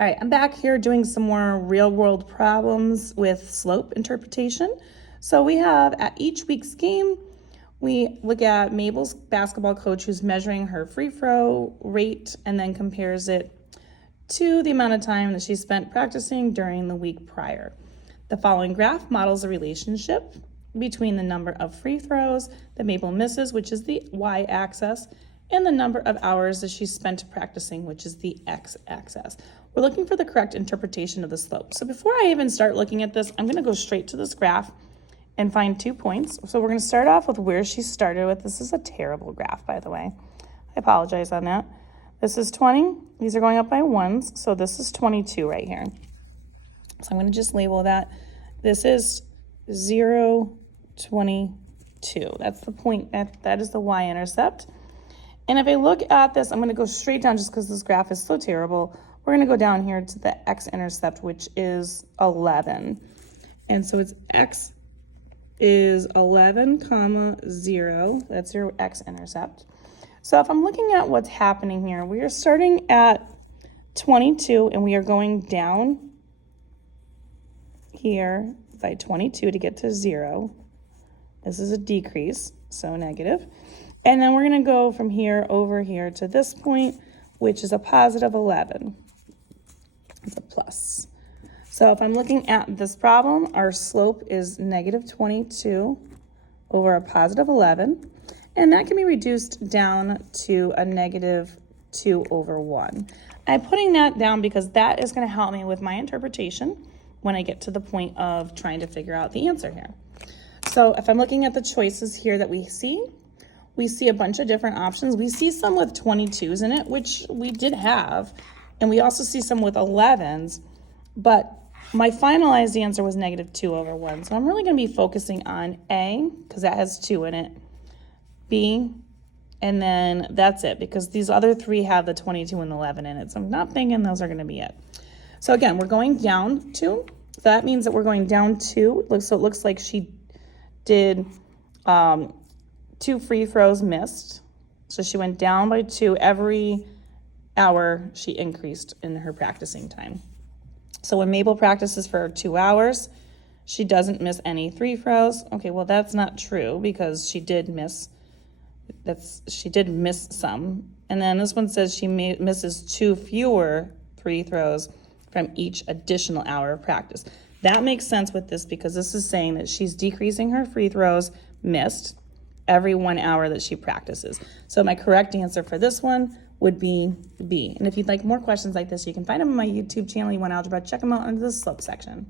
All right, I'm back here doing some more real world problems with slope interpretation. So we have at each week's game, we look at Mabel's basketball coach who's measuring her free throw rate and then compares it to the amount of time that she spent practicing during the week prior. The following graph models a relationship between the number of free throws that Mabel misses, which is the y-axis, and the number of hours that she spent practicing, which is the x-axis. We're looking for the correct interpretation of the slope. So before I even start looking at this, I'm going to go straight to this graph and find 2 points. So we're going to start off with where she started with. This is a terrible graph, by the way. I apologize on that. This is 20. These are going up by ones. So this is 22 right here. So I'm going to just label that. This is 0, 22. That's the point. That is the y-intercept. And if I look at this, I'm going to go straight down just because this graph is so terrible. We're going to go down here to the x-intercept, which is 11. And so it's x is 11, comma 0. That's your x-intercept. So if I'm looking at what's happening here, we are starting at 22 and we are going down here by 22 to get to 0. This is a decrease, so negative. And then we're going to go from here over here to this point, which is a positive 11. It's a plus. So if I'm looking at this problem, our slope is negative 22 over a positive 11. And that can be reduced down to a negative 2 over 1. I'm putting that down because that is going to help me with my interpretation when I get to the point of trying to figure out the answer here. So if I'm looking at the choices here that we see a bunch of different options. We see some with 22s in it, which we did have, and we also see some with 11s, but my finalized answer was negative 2 over 1. So I'm really going to be focusing on A, because that has 2 in it, B, and then that's it, because these other 3 have the 22 and the 11 in it. So I'm not thinking those are going to be it. So again, we're going down 2. So that means that we're going down 2. So it looks like she did 2 free throws missed. So she went down by 2 every hour she increased in her practicing time. So when Mabel practices for 2 hours, she doesn't miss any free throws. Okay, well that's not true because she did miss some. And then this one says she misses 2 fewer free throws from each additional hour of practice. That makes sense with this because this is saying that she's decreasing her free throws missed every 1 hour that she practices. So my correct answer for this one would be B. And if you'd like more questions like this, you can find them on my YouTube channel. You want algebra, check them out under the slope section.